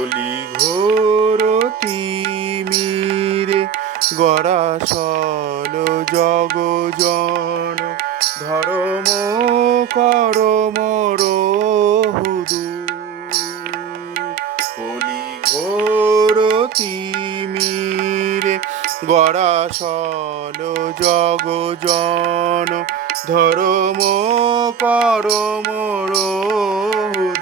কলি ঘোর তিমিরে গরাসল জগ জন। ধর্ম করম রহুদু কলি ঘোর তিমিরে গরাসল জগ জন। ধর্ম করম রহুদু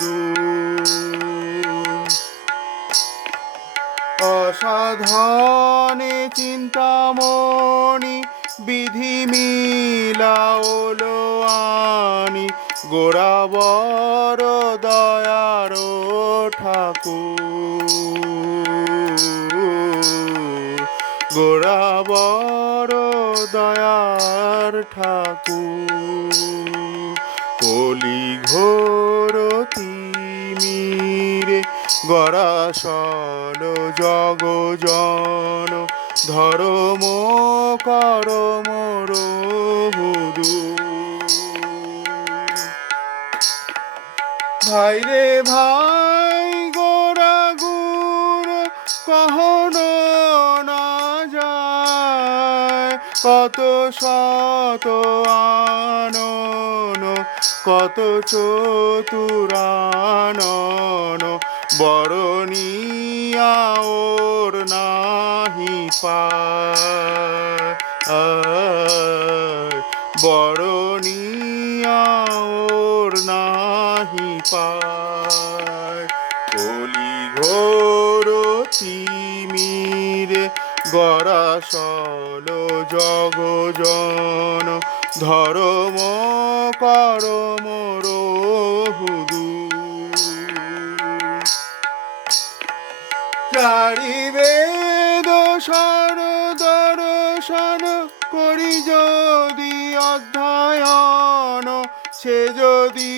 অসাধনে চিন্তামণি বিধি মিলাওল আনি গোড়াবর দয়ার ঠাকুর। গোড়াবর দয়ার ঠাকুর। কলি ঘোর গরাসল জগ জন ধর্ম করম রহুদু ভাই রে ভাই, গোরা গুর কখনো না যায়, কত শত আনন, কত চতুরানন বরণিয়া ওর নাহি পায় বরণিয়া ওর নাহি পায় কলি ঘোর তিমিরে গরাসল জগ জন ধর্ম করম চারি বেদ সর দর্শন করি যদি অধ্যায়ন, সে যদি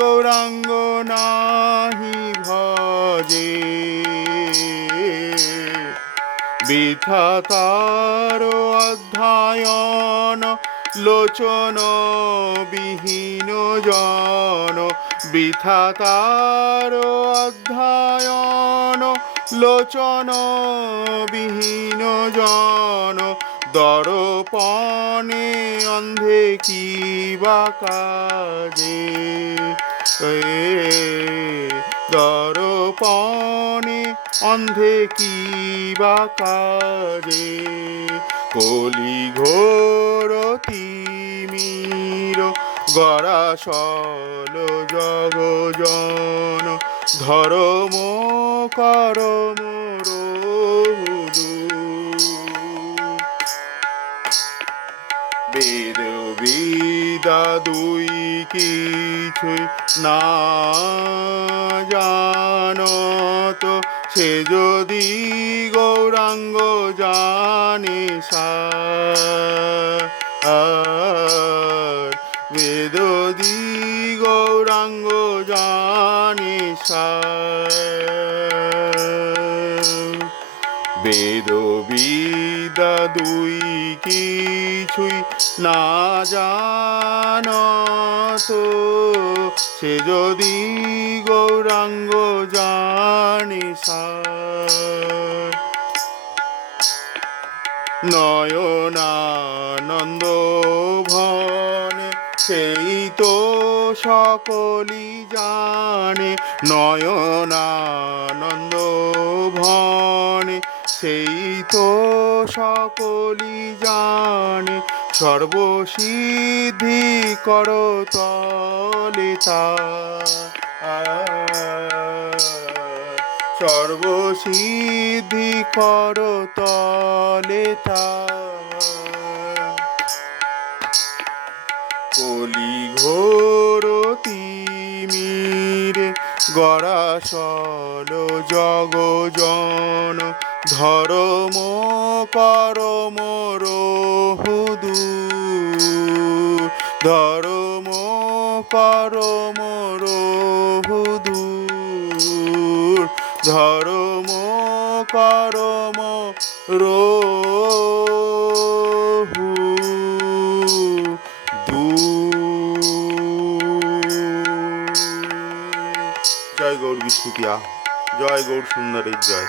গৌরাঙ্গ নাহি ভজে। বৃথা অধ্যায়ন, লোচন বিহীন জন। বৃথা তার অধ্যয়ন লোচন বিহীন জন দরপনে অন্ধে কি বা কাজে? এ দরপনে অন্ধে কি বা কাজে? কলি ঘোর তিমির গরাসল জগ জন ধর্ম করম বেদ বিদা দুই কিছুই না জানত। সে যদি গৌরাঙ্গ জানে সার বেদদি জানে সার বেদ বিদা দুই কিছুই না জানত। সে যদি গৌরাঙ্গ জানে নয়নানন্দ ভনে সেই তো সকলি জানে নয়নানন্দ ভনে। সেই তো সকলি জানে সর্বসিদ্ধি কর তলে সর্বসিদ্ধি কর তলে কলি ঘোর তিমিরে গরাসল জগ জন ধর্ম করম রহুদু ধর্ম করম রহুদু ধর্ম করম রহু গৌর বিষ্ণু কিয়া জয় গৌর সুন্দরীর জয়।